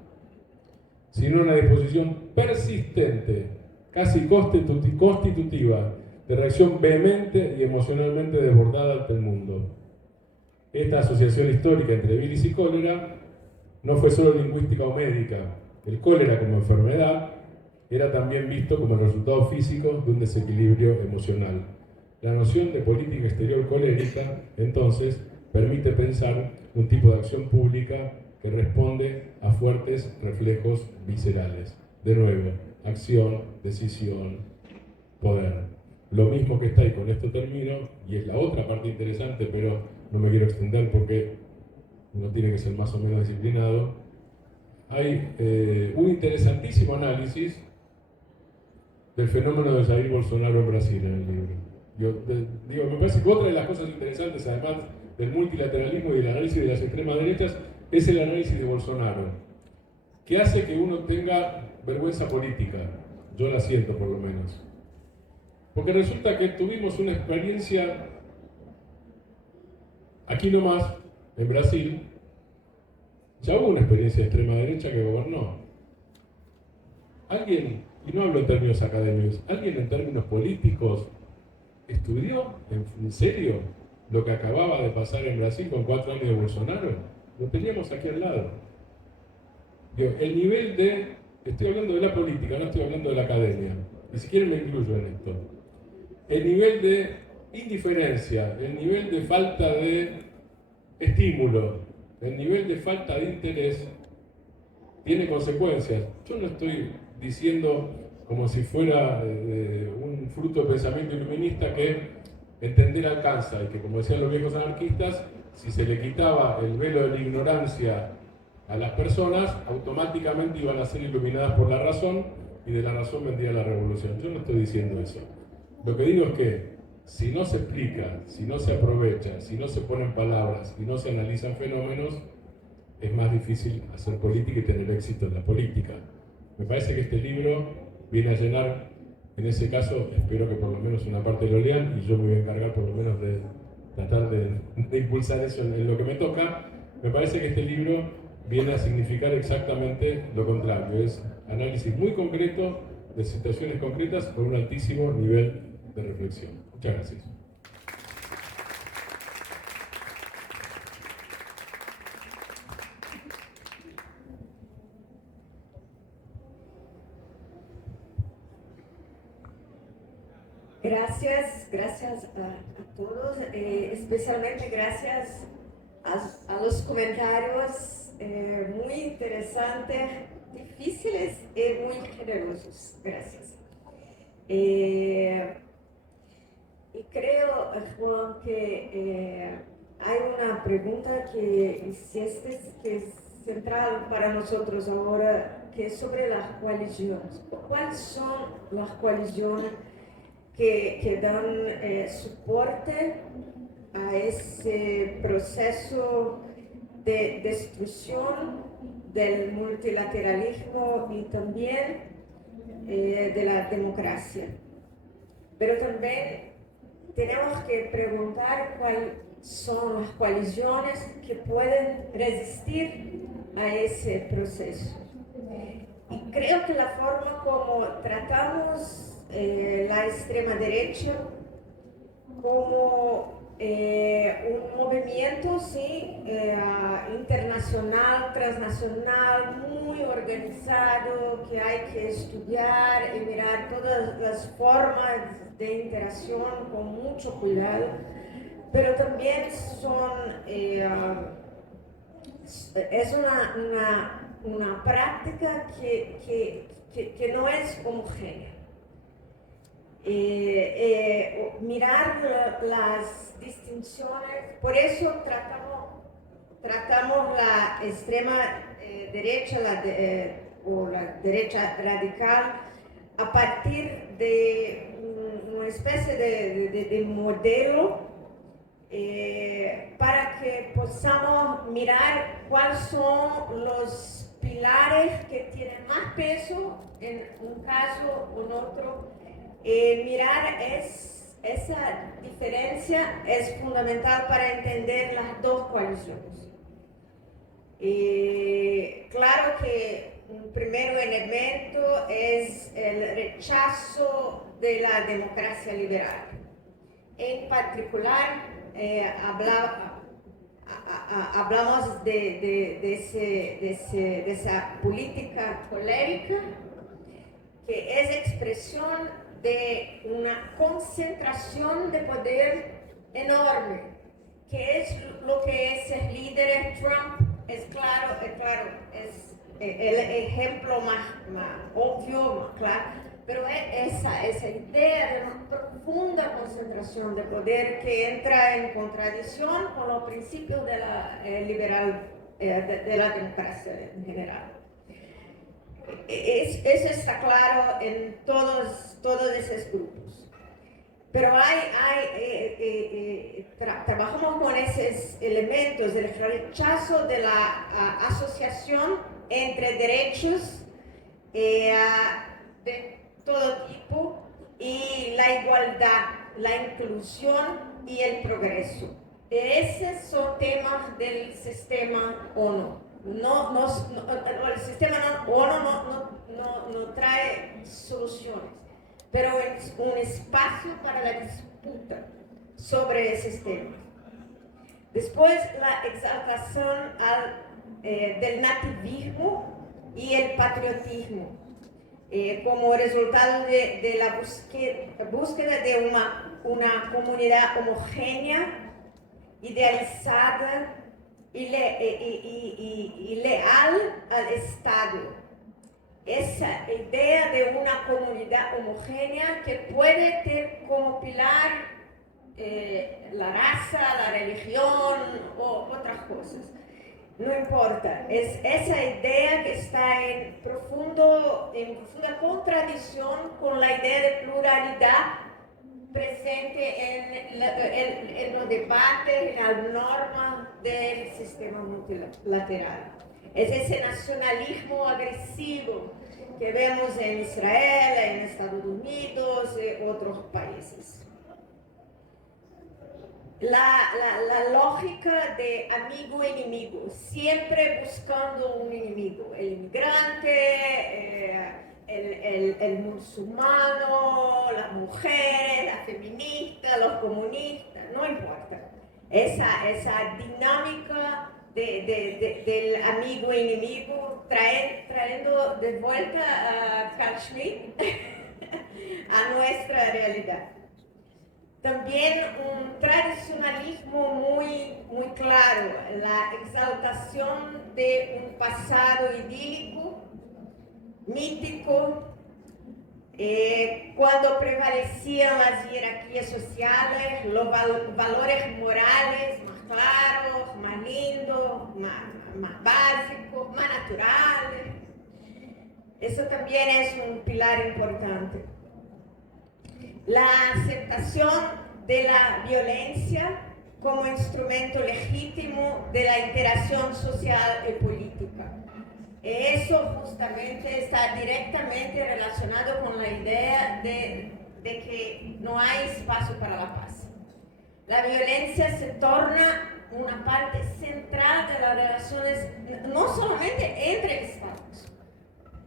sino una disposición persistente, casi constitutiva, de reacción vehemente y emocionalmente desbordada ante el mundo. Esta asociación histórica entre bilis y cólera no fue solo lingüística o médica. El cólera como enfermedad era también visto como el resultado físico de un desequilibrio emocional. La noción de política exterior colérica, entonces, permite pensar un tipo de acción pública que responde a fuertes reflejos viscerales. De nuevo, acción, decisión, poder. Lo mismo que está, y con esto termino, y es la otra parte interesante, pero no me quiero extender porque uno tiene que ser más o menos disciplinado. Hay un interesantísimo análisis del fenómeno de Jair Bolsonaro en Brasil en el libro. Me parece que otra de las cosas interesantes, además del multilateralismo y del análisis de las extremas derechas, es el análisis de Bolsonaro, que hace que uno tenga vergüenza política. Yo la siento, por lo menos. Porque resulta que tuvimos una experiencia aquí nomás, en Brasil. Ya hubo una experiencia de extrema derecha que gobernó. Alguien, y no hablo en términos académicos, alguien en términos políticos estudió en serio lo que acababa de pasar en Brasil con 4 años de Bolsonaro. Lo teníamos aquí al lado. El nivel estoy hablando de la política, no estoy hablando de la academia. Y si quieren me incluyo en esto. El nivel de indiferencia, el nivel de falta de estímulo, el nivel de falta de interés tiene consecuencias. Yo no estoy diciendo como si fuera un fruto de pensamiento iluminista que entender alcanza y que, como decían los viejos anarquistas, si se le quitaba el velo de la ignorancia a las personas, automáticamente iban a ser iluminadas por la razón y de la razón vendría la revolución. Yo no estoy diciendo eso. Lo que digo es que si no se explica, si no se aprovecha, si no se ponen palabras y no se analizan fenómenos, es más difícil hacer política y tener éxito en la política. Me parece que este libro viene a llenar En ese caso, espero que por lo menos una parte lo lean y yo me voy a encargar por lo menos de tratar de impulsar eso en lo que me toca. Me parece que este libro viene a significar exactamente lo contrario, es análisis muy concreto de situaciones concretas con un altísimo nivel de reflexión. Muchas gracias. Gracias a todos, especialmente gracias a los comentarios muy interesantes, difíciles y muy generosos. Gracias. Y creo, Juan, que hay una pregunta que es central para nosotros ahora, que es sobre las coaliciones. ¿Cuáles son las coaliciones que dan soporte a ese proceso de destrucción del multilateralismo y también de la democracia? Pero también tenemos que preguntar cuáles son las coaliciones que pueden resistir a ese proceso. Y creo que la forma como tratamos la extrema derecha como un movimiento internacional, transnacional, muy organizado, que hay que estudiar y mirar todas las formas de interacción con mucho cuidado, pero también es una práctica que no es homogénea. Mirar las distinciones, por eso tratamos la extrema derecha o la derecha radical a partir de una especie de modelo para que podamos mirar cuáles son los pilares que tienen más peso en un caso o en otro. Mirar esa diferencia es fundamental para entender las dos coaliciones. Claro que un primer elemento es el rechazo de la democracia liberal. En particular, hablamos de esa política colérica que es expresión de una concentración de poder enorme, que es lo que es el líder Trump. Es claro, es el ejemplo más obvio, más claro, pero esa idea de una profunda concentración de poder que entra en contradicción con los principios de la liberal, de la democracia en general. Eso está claro en todos esos grupos. Pero trabajamos con esos elementos del rechazo de la asociación entre derechos de todo tipo y la igualdad, la inclusión y el progreso. Esos son temas del sistema ONU. El sistema ONU no trae soluciones, pero es un espacio para la disputa sobre esos temas. Después, la exaltación del nativismo y el patriotismo como resultado de la búsqueda de una comunidad homogénea, idealizada y leal al Estado. Esa idea de una comunidad homogénea que puede tener como pilar la raza, la religión o otras cosas. No importa, es esa idea que está en profunda contradicción con la idea de pluralidad presente en los debates, en las normas del sistema multilateral. Es ese nacionalismo agresivo que vemos en Israel, en Estados Unidos y otros países. La lógica de amigo-enemigo, siempre buscando un enemigo, el inmigrante, el musulmano, las mujeres, las feministas, los comunistas, no importa. Esa dinámica del amigo-enemigo trayendo de vuelta a Carl Schmitt a nuestra realidad. También un tradicionalismo muy claro, la exaltación de un pasado idílico, mítico, cuando prevalecían las jerarquías sociales, los valores morales más claros, más lindos, más básicos, más naturales. Eso también es un pilar importante. La aceptación de la violencia como instrumento legítimo de la interacción social y política. Eso justamente está directamente relacionado con la idea de que no hay espacio para la paz. La violencia se torna una parte central de las relaciones, no solamente entre estados,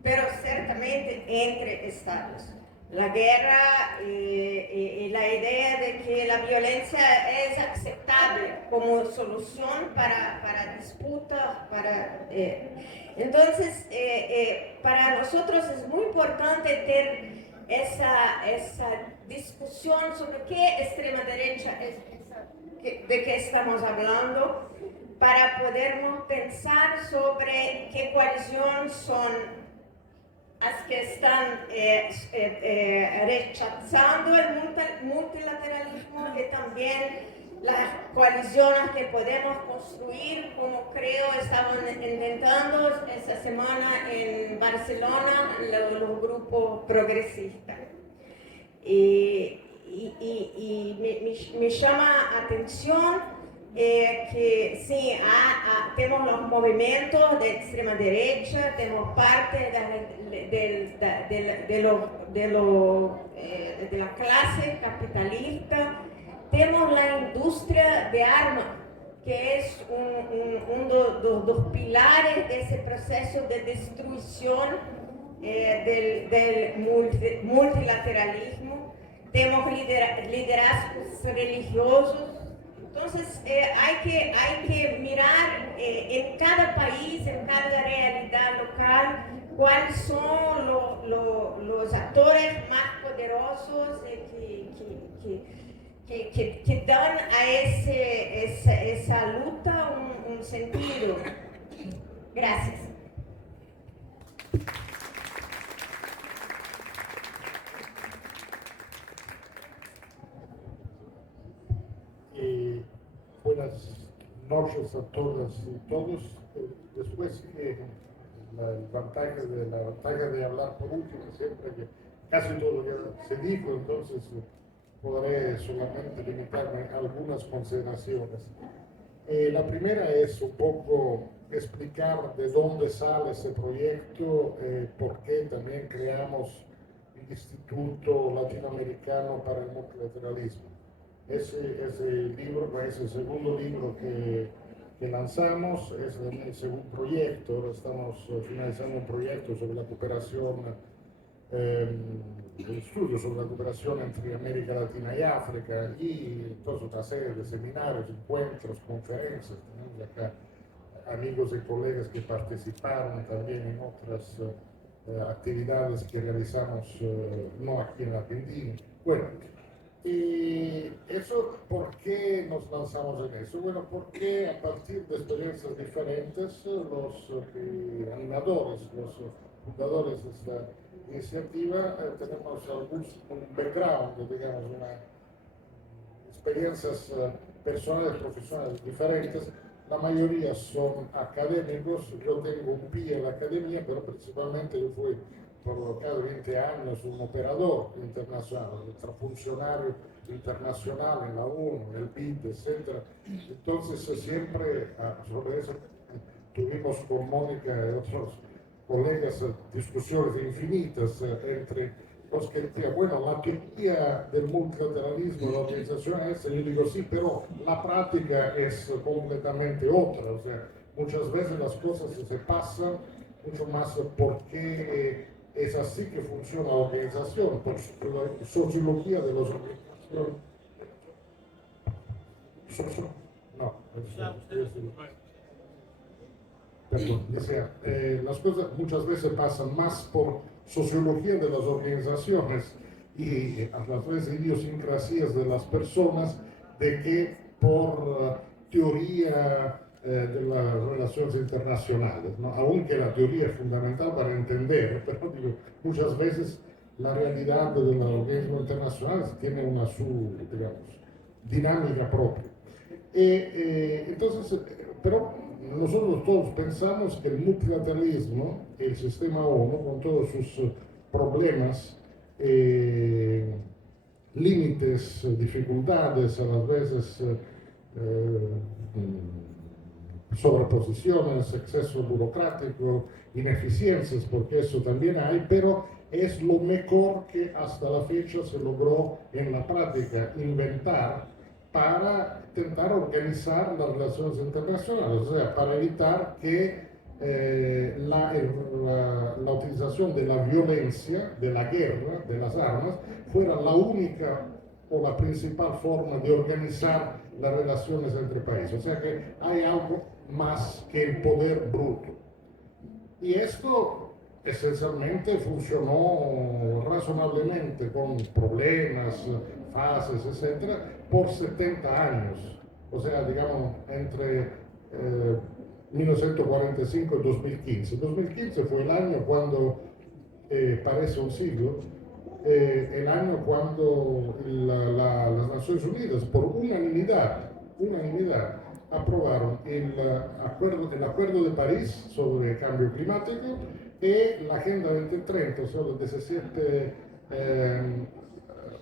pero ciertamente entre estados. La guerra y la idea de que la violencia es aceptable como solución para disputas, entonces para nosotros es muy importante tener esa discusión sobre qué extrema derecha es, de qué estamos hablando, para podernos pensar sobre qué coalición son las que están rechazando el multilateralismo y también las coaliciones que podemos construir, como creo estaban intentando esta semana en Barcelona los grupos progresistas. Y me llama atención que sí, tenemos los movimientos de extrema derecha, tenemos parte de la clase capitalista, tenemos la industria de armas, que es uno de los pilares de ese proceso de destrucción del multilateralismo. Tenemos liderazgos religiosos. Entonces hay que mirar en cada país, en cada realidad local, cuáles son los actores más poderosos que dan a esa lucha un sentido. Gracias. Buenas noches a todas y todos. Después que la ventaja de hablar por último, siempre que casi todo ya se dijo, entonces podré solamente limitarme a algunas consideraciones. La primera es un poco explicar de dónde sale ese proyecto, por qué también creamos el Instituto Latinoamericano para el Multilateralismo. Ese libro es el segundo libro que lanzamos, es el segundo proyecto. Ahora estamos finalizando un proyecto sobre la cooperación, el estudio sobre la cooperación entre América Latina y África, y toda otra serie de seminarios, encuentros, conferencias. Tenemos acá amigos y colegas que participaron también en otras actividades que realizamos, no aquí en Argentina. Bueno, y eso, ¿por qué nos lanzamos en eso? Bueno, porque a partir de experiencias diferentes, los animadores, los fundadores de esta iniciativa, tenemos un background, digamos, experiencias personales, profesionales diferentes. La mayoría son académicos. Yo tengo un pie en la academia, pero principalmente yo fui por casi 20 años un operador internacional, funcionario internacional en la ONU, en el BID, etc. Entonces siempre, sobre eso tuvimos con Mónica y otros colegas discusiones infinitas entre los que decían, bueno, la teoría del multilateralismo, la organización esa, yo digo sí, pero la práctica es completamente otra, o sea, muchas veces las cosas se pasan mucho más porque es así que funciona la organización, por la sociología de las organizaciones. No, perdón, decía, las cosas muchas veces pasan más por sociología de las organizaciones y a través de idiosincrasias de las personas de que por teoría de las relaciones internacionales, ¿no? Aunque la teoría es fundamental para entender, pero digo, muchas veces la realidad de los organismos internacionales tiene una su, digamos, dinámica propia. Entonces, pero nosotros todos pensamos que el multilateralismo, el sistema ONU, con todos sus problemas, límites, dificultades, a las veces sobreposiciones, exceso burocrático, ineficiencias, porque eso también hay, pero es lo mejor que hasta la fecha se logró en la práctica inventar para intentar organizar las relaciones internacionales, o sea, para evitar que la utilización de la violencia, de la guerra, de las armas, fuera la única o la principal forma de organizar las relaciones entre países. O sea que hay algo más que el poder bruto. Y esto esencialmente funcionó razonablemente con problemas, fases, etcétera, por 70 años. O sea, digamos, entre 1945 y 2015. 2015 fue el año cuando, parece un siglo, el año cuando las Naciones Unidas, por unanimidad, aprobaron el acuerdo de París sobre el cambio climático y la Agenda 2030, o sea, los 17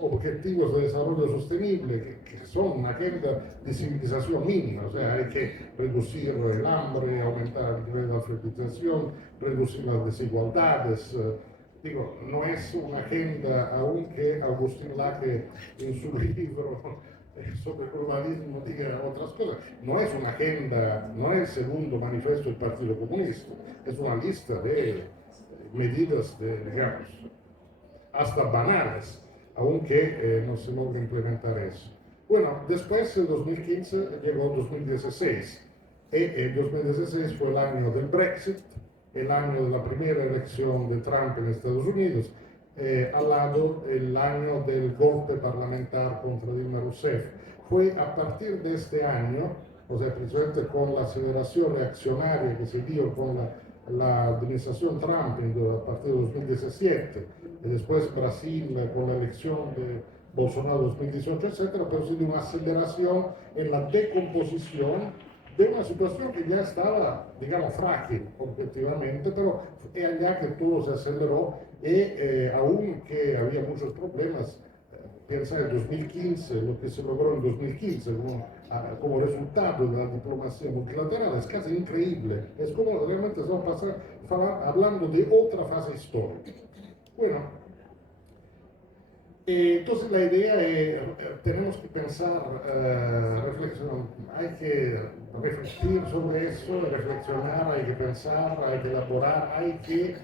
objetivos de desarrollo sostenible, que son una agenda de civilización mínima, o sea, hay que reducir el hambre, aumentar el nivel de alfabetización, reducir las desigualdades. Digo, no es una agenda, aunque Agustín Laje en su libro sobre el urbanismo diga otras cosas, no es una agenda, no es el segundo manifiesto del Partido Comunista, es una lista de medidas, digamos, hasta banales, aunque no se logra implementar eso. Bueno, después de 2015 llegó 2016, y el 2016 fue el año del Brexit, el año de la primera elección de Trump en Estados Unidos, al lado el año del golpe parlamentar contra Dilma Rousseff. Fue a partir de este año, o sea, precisamente con la aceleración reaccionaria que se dio con la administración Trump a partir de 2017, y después Brasil con la elección de Bolsonaro 2018, etcétera, pero sí de una aceleración en la decomposición de una situación que ya estaba, digamos, frágil objetivamente, pero es allá que todo se aceleró y aunque había muchos problemas, piensa en 2015, lo que se logró en 2015 como resultado de la diplomacia multilateral es casi increíble, es como realmente estamos hablando de otra fase histórica. Bueno, entonces la idea es, tenemos que pensar, hay que reflexionar sobre eso, reflexionar, hay que pensar, hay que elaborar, hay que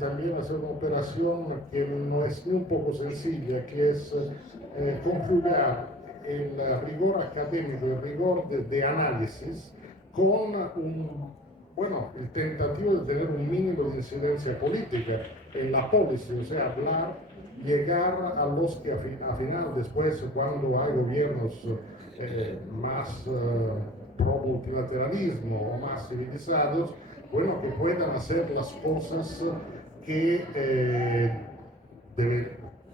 también hacer una operación que no es ni un poco sencilla, que es conjugar el rigor académico, el rigor de análisis con bueno, el tentativo de tener un mínimo de incidencia política en la policy, o sea, llegar a los que a final después, cuando hay gobiernos más pro multilateralismo o más civilizados, bueno, que puedan hacer las cosas que,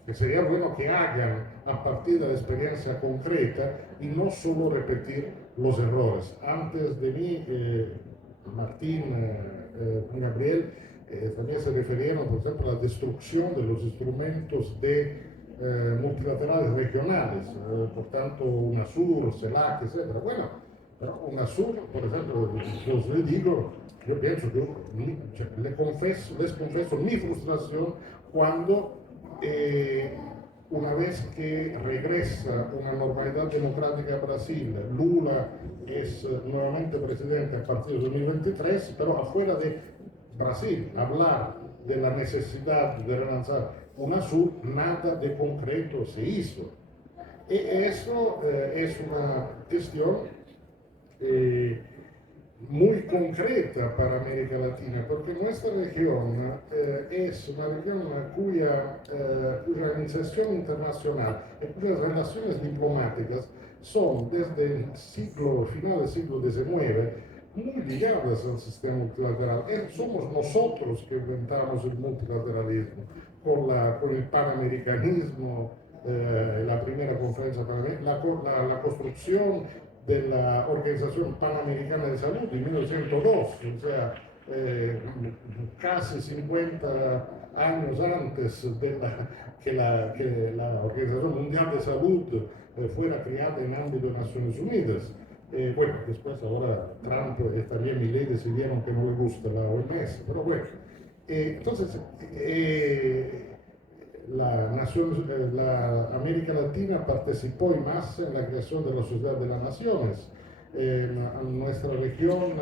que sería bueno que hagan a partir de la experiencia concreta y no solo repetir los errores. Antes de mí, Martín y Gabriel también se refirieron, por ejemplo, a la destrucción de los instrumentos multilaterales regionales, por tanto, UNASUR, CELAC, etc. Bueno, Pero UNASUR, por ejemplo, yo le digo, yo pienso que les confieso mi frustración cuando una vez que regresa una normalidad democrática a Brasil, Lula es nuevamente presidente a partir de 2023, pero afuera de Brasil, hablar de la necesidad de relanzar UNASUR, nada de concreto se hizo. Y eso es una cuestión muy concreta para América Latina, porque nuestra región es una región cuya organización internacional y cuyas relaciones diplomáticas son desde el final del siglo XIX muy ligadas al sistema multilateral. Somos nosotros que inventamos el multilateralismo con el panamericanismo, la primera conferencia panamericana, la construcción de la Organización Panamericana de Salud en 1902, o sea, casi 50 años antes de que la Organización Mundial de Salud fuera creada en ámbito de Naciones Unidas. Bueno, después ahora Trump y también Milei decidieron que no le gusta la OMS, pero bueno. Entonces, la América Latina participó y más en la creación de la Sociedad de las Naciones. Nuestra región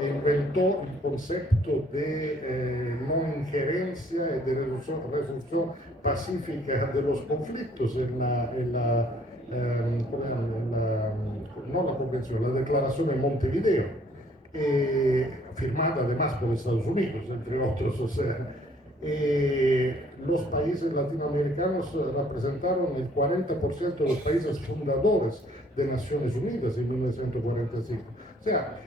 inventó el concepto de no injerencia y de resolución pacífica de los conflictos no la convención, la declaración de Montevideo, firmada además por Estados Unidos, entre otros. O sea, los países latinoamericanos representaron el 40% de los países fundadores de Naciones Unidas en 1945. O sea,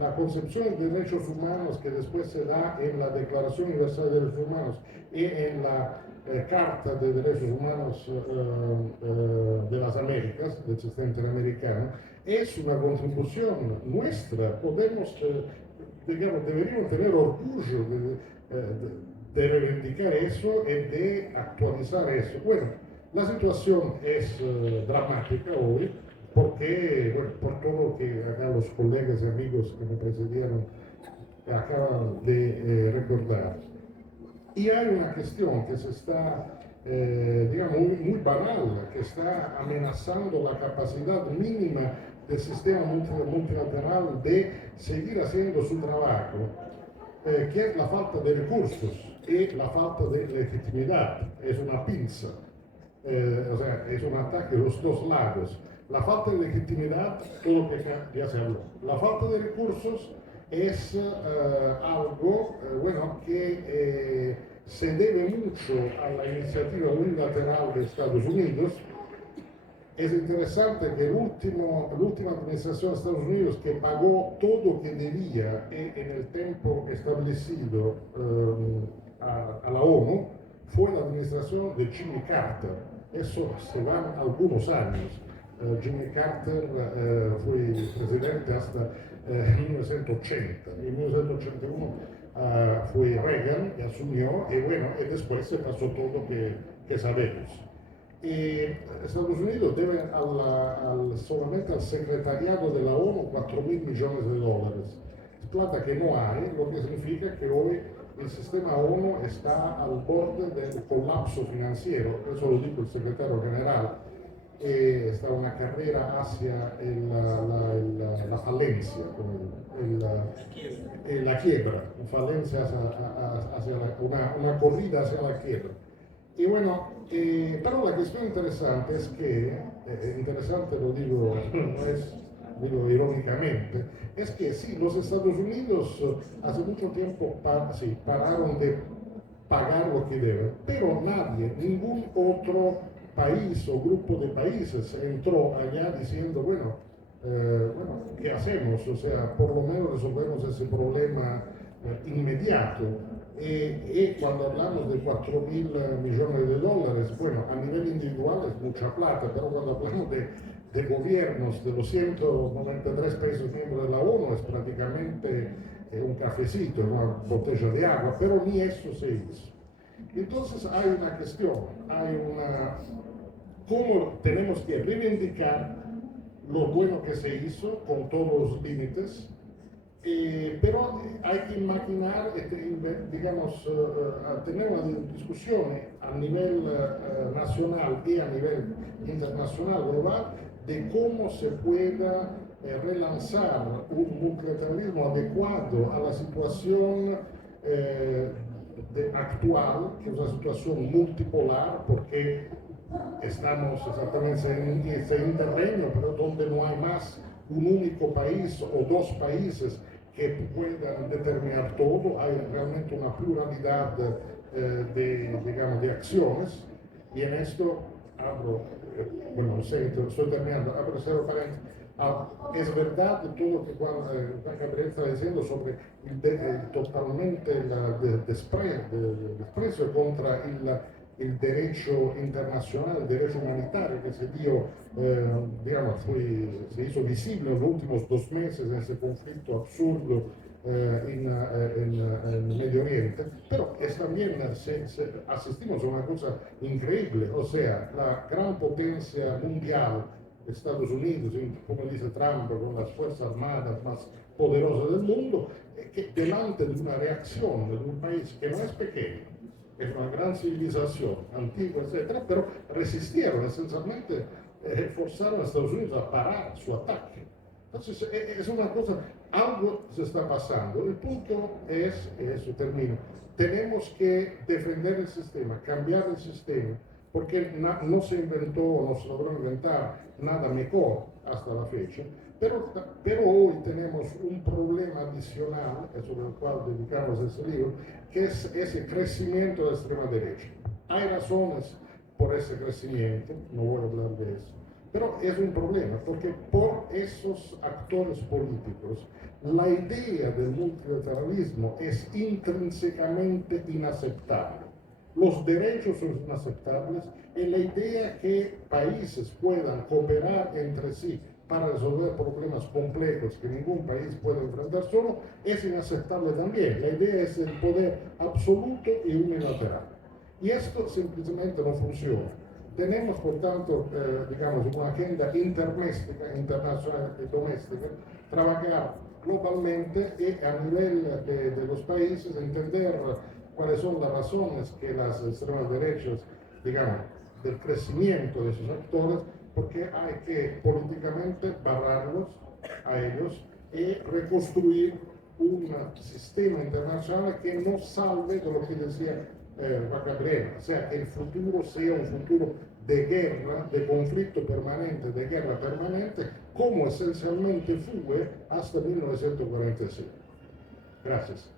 la concepción de derechos humanos que después se da en la Declaración Universal de Derechos Humanos y en la Carta de Derechos Humanos de las Américas, del sistema interamericano, es una contribución nuestra. Deberíamos tener orgullo de reivindicar eso y de actualizar eso. Bueno, la situación es dramática hoy porque, bueno, por todo lo que acá los colegas y amigos que me precedieron acaban de recordar. Y hay una cuestión que se está, digamos, muy banal, que está amenazando la capacidad mínima del sistema multilateral de seguir haciendo su trabajo, que es la falta de recursos y la falta de legitimidad. Es una pinza, o sea, es un ataque de los dos lados. La falta de legitimidad, todo lo que ya se habló. La falta de recursos es algo, bueno, que se debe mucho a la iniciativa unilateral de Estados Unidos. Es interesante que la última administración de Estados Unidos que pagó todo lo que debía en el tiempo establecido a la ONU fue la administración de Jimmy Carter. Eso se van algunos años. Jimmy Carter fue presidente hasta 1980. En 1981 fue Reagan que asumió y bueno, y después se pasó todo lo que sabemos. Estados Unidos debe solamente al secretariado de la ONU 4.000 millones de dólares. Es plata que no hay, lo que significa que hoy el sistema ONU está al borde del colapso financiero, eso lo dijo el secretario general. Está una carrera hacia la falencia, la quiebra, falencia hacia una corrida hacia la quiebra. Y bueno, pero la cuestión interesante es que, interesante lo digo, no es, digo irónicamente, es que sí, los Estados Unidos hace mucho tiempo pararon de pagar lo que deben, pero nadie, ningún otro país o grupo de países entró allá diciendo, bueno, ¿qué hacemos? O sea, por lo menos resolvemos ese problema inmediato. Y cuando hablamos de 4.000 millones de dólares, bueno, a nivel individual es mucha plata, pero cuando hablamos de gobiernos de los 193 países miembros de la ONU es prácticamente un cafecito, una botella de agua, pero ni eso se hizo. Entonces hay una cuestión, cómo tenemos que reivindicar lo bueno que se hizo con todos los límites, pero hay que imaginar, digamos, tener una discusión a nivel nacional y a nivel internacional, global, de cómo se pueda relanzar un multilateralismo adecuado a la situación actual, que es una situación multipolar, porque estamos exactamente en ese terreno, pero donde no hay más un único país o dos países que puedan determinar todo, hay realmente una pluralidad digamos, de acciones, y en esto abro, bueno, sé, estoy terminando, abro cero paréntesis. Es verdad todo lo que Juan Gabriel está diciendo sobre totalmente el desprecio contra el derecho internacional, el derecho humanitario que se dio, digamos, se hizo visible en los últimos 2 meses en ese conflicto absurdo en Medio Oriente, pero también asistimos a una cosa increíble, o sea, la gran potencia mundial, Estados Unidos, como dice Trump, con las fuerzas armadas más poderosas del mundo, que delante de una reacción de un país que no es pequeño, es una gran civilización, antigua, etcétera, pero resistieron esencialmente, forzaron a Estados Unidos a parar su ataque. Entonces, es una cosa, algo se está pasando. El punto es, eso termino, tenemos que defender el sistema, cambiar el sistema, porque no se inventó, no se logró inventar nada mejor hasta la fecha, pero hoy tenemos un problema adicional, sobre el cual dedicamos ese libro, que es ese crecimiento de la extrema derecha. Hay razones por ese crecimiento, no voy a hablar de eso, pero es un problema, porque por esos actores políticos, la idea del multilateralismo es intrínsecamente inaceptable. Los derechos son inaceptables y la idea que países puedan cooperar entre sí para resolver problemas complejos que ningún país puede enfrentar solo es inaceptable también. La idea es el poder absoluto y unilateral. Y esto simplemente no funciona. Tenemos, por tanto, digamos, una agenda interdoméstica, internacional y doméstica, trabajar globalmente y a nivel de los países, entender cuáles son las razones que las extremas derechas, digamos, del crecimiento de esos actores, porque hay que políticamente barrarlos a ellos y reconstruir un sistema internacional que nos salve de lo que decía Gabriel, o sea, que el futuro sea un futuro de guerra, de conflicto permanente, de guerra permanente, como esencialmente fue hasta 1945. Gracias.